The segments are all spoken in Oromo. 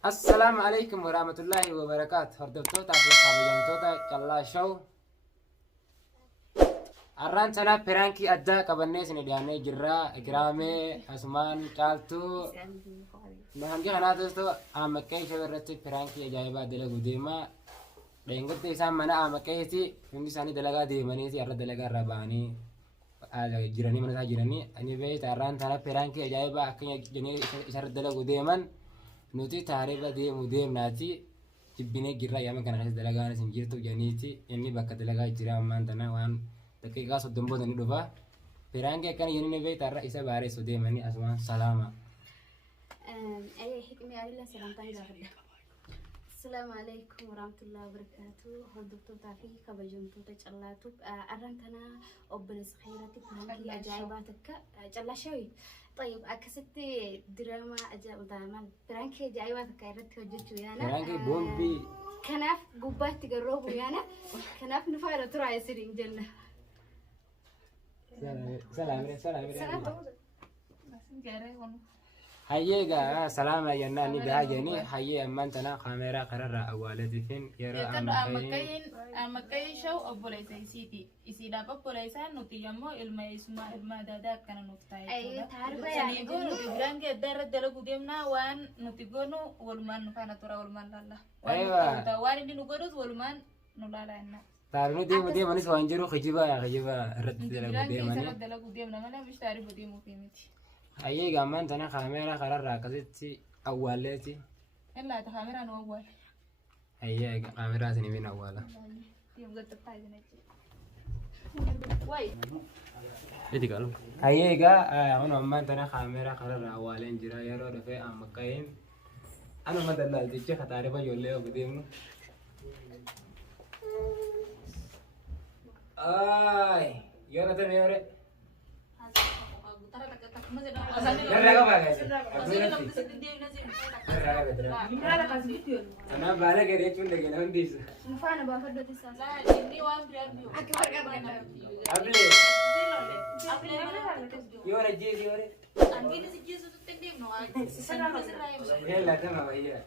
السلام عليكم ورحمة الله وبركاته. هردفتوتا في خبيجمتوتا جلا شو الران سنة برانكي أدى كبنيس ندياني جرا إكرامي عثمان قالتو نهانجي خنا دوستو آمكي شبرت برانكي أجايبا دلقو ديما لينغت إسام منا آمكي سي فندي ساني دلقا ديماني سي أرد دلقا رباني جيراني من جيراني أني بيت الران سنة برانكي أجايبا أكني جني إشارة دلقو ديمان nuti taarifa deemu deemnaati jibbinee jirra yaama kana keessa dalagaan isin jirtu janiiti inni bakka dalagaa jira ammaan tana waan daqiiqaa 30 booda ni dhufa firaanki akkana yenni beeytarra isa baareessu deemanii asumaan salaama حكمي على الله سلام طيب السلام عليكم ورحمة الله وبركاته. هدوتو تعفيه كبجمتو تجلاتو أرنتنا أبنس خيراتك هنكي أجايباتك جلا شوي. طيب أكستي دراما أجاب دائما برانكي أجايباتك أردت وجدتو يانا برانكي بومبي كناف قبات تقربو يانا كناف نفايرة ترى يسيرين جنة سلام هيجا سلام يا ناني بهاجني هيا أمان تنا كاميرا قرر أولادي فين يرى أمكين شو أبوليس يسيتي يسيدا بوليسان نتيجمو إلما دادا كان نفتاي أي تعرف يعني يقول نتيجران كدار دلوا قديمنا وان نتيجونو ولمان نفعنا ترى ولمان لا أيوة وان اللي نقولوا ولمان نلالا إننا تعرفني دي مانيس وانجرو خجيبا رد دلوا قديمنا ما مش تعرف قديمو قيمتي هيجا أمان تنا كاميرا قرر كذتي أولادي إلا تكاميرا نوول هيجا كاميرا سنين أولا يوم قد تطايزنا واي هيجا هون أمان تنا كاميرا قرر أولين جرا يرو رفع أمكين أنا ما دلال تيجي خطاري بجولة وبديمو آي يورا ترى يورا أنا بالك ريت من دقيقة هنديس. نفعنا بافردو تسا لا إني وام بريبيو أكبر قبل أبلي أبلي يورا جيز يورا أنتي نسيجيزو تتندم نوع سلام يلا تمام هي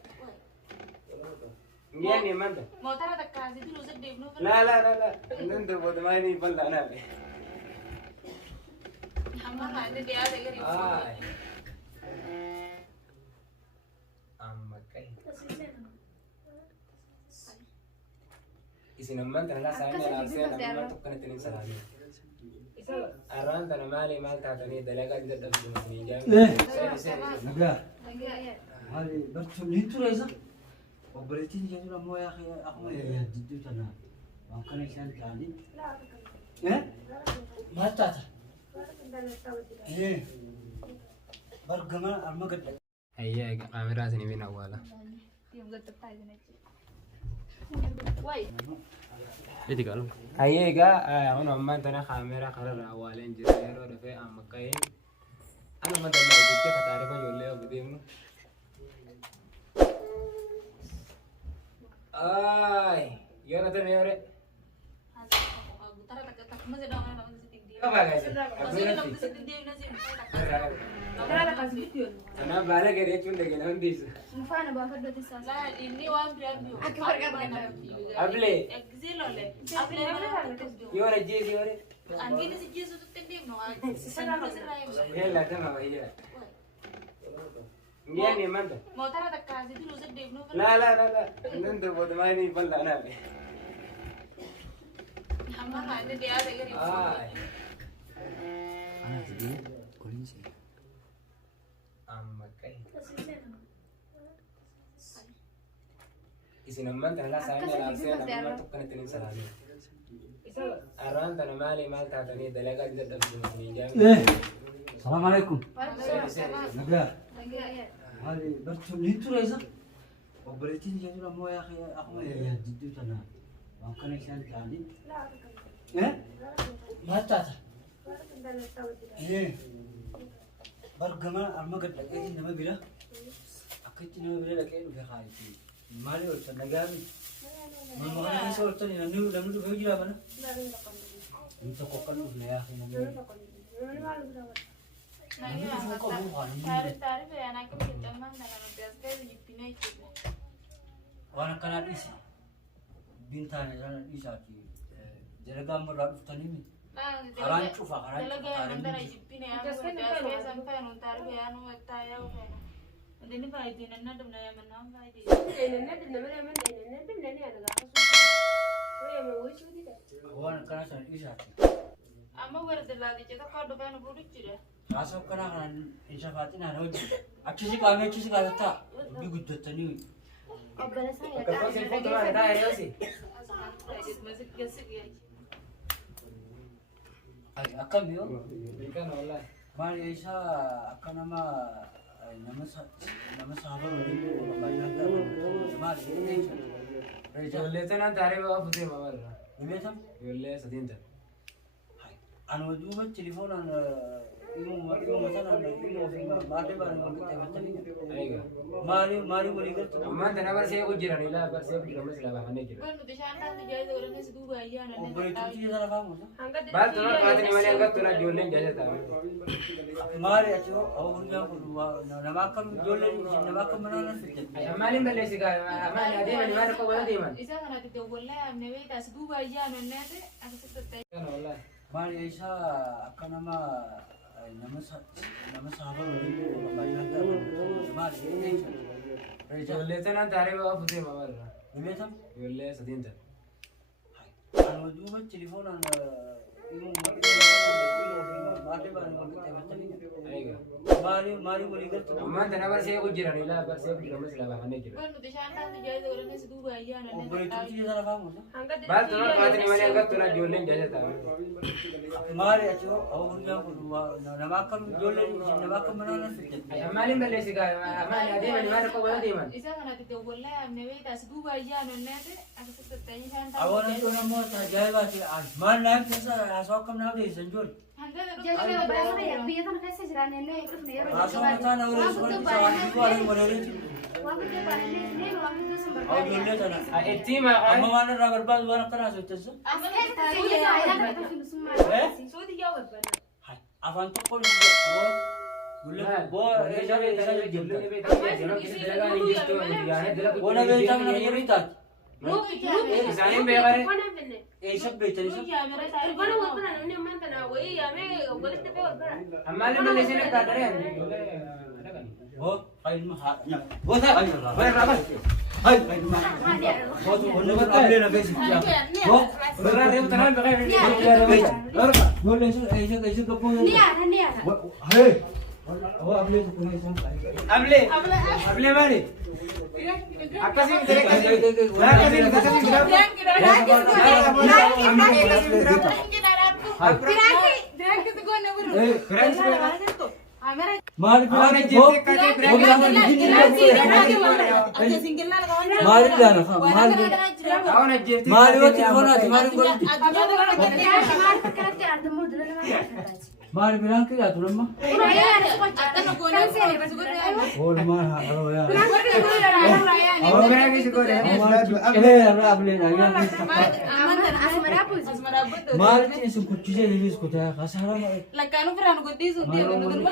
مياني ماندا موتر تكاسي دي لوزة ديبنو لا ننت بود ما يني بلا أنا بي أما هذا دي هذا غير أما كاي إذا نمان تنا سامي لارسيا نمان تكون تنين سلامي أران تنا مالي مال تاتني دلقا جدا تبدو جام نجا هذه برتو نيتو رئيسا وبريتين جالو مو يا أخي أخو يا جدو تنا ممكن يشان كاني إيه ما تاتا إيه برجما أرمجد هيا كاميرا سنين أولا يوم قد تطايزنا واي هيا هون أمان تنا كاميرا قرر أولين جرا يرو رفع أمكين أنا ما دلال تيجي خطاري بجولة وبديمو آي يورا ترى يورا أنا بالك ريت من دقيقة هنديس. نفعنا بافردو تسا لا إني وام بريبيو أكبر قبل أبلي إكزيلو له أبلي يورا جيز يورا أنتي نسيجيزو تتندم نوع سلام يلا تمام هي مياني ماندا موتر تكاسي دي لوزة ديبنو لا ننت بود ما يني بلا أنا بي أما هذا دي هذا غير أنا تدي كلين شيء أما كاي إذا نمان تنا سامي لارسيا نمان تكون تنين سلامي أران تنا مالي مال تاتني دلقا جدا تبدو جام السلام عليكم نجا هذه برتو نيتو رئيسا وبريتين جالو مو يا أخي أخو يا جدو تنا ممكن يشان كاني إيه ما تاتا إيه برجما أرمجد لكن نما بيلا أكيد نما بيلا لكن في خايتي مالي ولا نجامي ما مغني صورت لي ننو لمن بيجي لابنا أنت كوكلو يا أخي نما تعرف أنا كم يتمنى أنا بس كذا يبيني كده Waan akkanaa dhiisi. Bintaan isaan dhiisaati. Dalagaan birraa dhuftanii miti. Karaan cufa karaan cufa taa'anii waan akkanaa sana dhiisaati. amma warra laaticha tokko dhufeen fuudhichudha. Haasoo akkanaa kanaan hin shafaaxin haa hojii. Achisi qaamee achisi qaatataa dubbii guddatanii. Akkam yoo maal isaa akka nama saafaa waliin maal ijoollee sanaan taaree ba'aa futee mamarra. Imeetam Ijoollee sadiin tan. anuma duuba telefoonaan ilmoo sanaan ilmoo fi maatii baan wal qixxeeffatanii Eega. maali walii galtu Ammaan tana barsee jiran ilaa barsee jiran mas lama kanneen jiran. Kan nuti shaantaan tajaajila godhanis duuba ayyaana obboleettii jala lafaa muusa Baal tona qaatanii malee hanga tona ijoolleen jaallata. maali achi hawwurjaa kun nama akkam ijoolleen nama akkam manaan fiddan Ammaaliin balleessi gaa ammaan adeeman maal qofa adeeman. isa kanatti dawwallaa yaamne beektaas duuba ayyaana neete akkasitti ta'e. Kana wallahi. maali isaa akka nama saafaa waliin maali Ijoollee sanaan taaree ba'aa futee mamarra. imeetam Ijoollee sadiin tan. anuma duuba telefoonaan ilmoo maatii baan wal qixxeeffatanii Eega. maali walii galtu Ammaan tana barsee jiran ilaa barsee jiran mas lama kanneen jiran. Kan nuti shaantaan tajaajila godhanis duuba ayyaana obboleettii jala lafaa muusa Baal tona qaatanii malee hanga tona ijoolleen jaallata. maali achi hawwurjaa kun nama akkam ijoolleen nama akkam manaan fiddan Ammaaliin balleessi gaa ammaan adeeman maal qofa adeeman. isa kanatti dawwallaa yaamne beektaas duuba ayyaana neete akkasitti ta'e shaantaan. awwaala ijoon ammoo ajaa'ibaati maal naaf keessa haasoo akkam naaf deessan joon biyya kana keessa jiran ennee dhufne yeroo haasoo mataa na waliin suura isa waan itti waan waliin waan guddaa baanee waan guddaa sun ijoollee tana Itti maa amma waan irraa barbaadu waan akkanaa sochoessa Suuti yaa wabbanna. afaan tokko bona beektaa mana yeroo taate Isaaniin beekare. eessa beektan isa Ammaaliin balleessi akka daree. hoo fayyilma haa goota hay fayyilma gootu qonna qablee na beeksi hoo Birraa reefu tanaan beekare. ijoollee sun eessa gabboo hey hoo ablee tokko na isaan Ablee. Ablee maali? Akkasiin maali maali bilaan kira tu lemma maal haa alo yaa maal isin kuchisee lilis kutaa kasara Lakkaanu biraan godhiisu deemu nuguma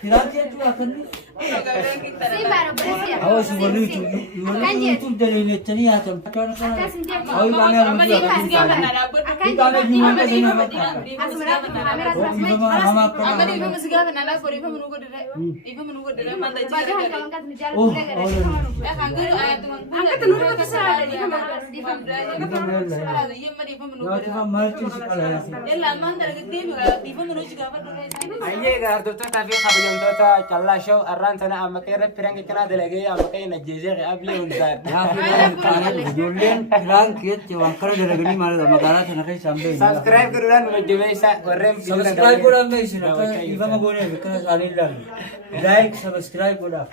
Tirati itu akan ni. Awas wali itu dari letani atam. Awi bangga mesti akan kita ada di mana sih nama? Oh, Ayyee gaardottoota fi kabajamtoota callaa shoo arraan sana amma qeerra firaan kanaa dalagee amma qe'ee najjeesee ablee hundaan. ijoolleen firaan keetti waan kana dalaganii maal magaalaa kana keessa hin beekne. Subscribe godhuudhaan majjabeessa warreen Subscribe godhaan beeksisa. Ifama goonee fi kana isaanii ilaalu. Like, subscribe godhaa.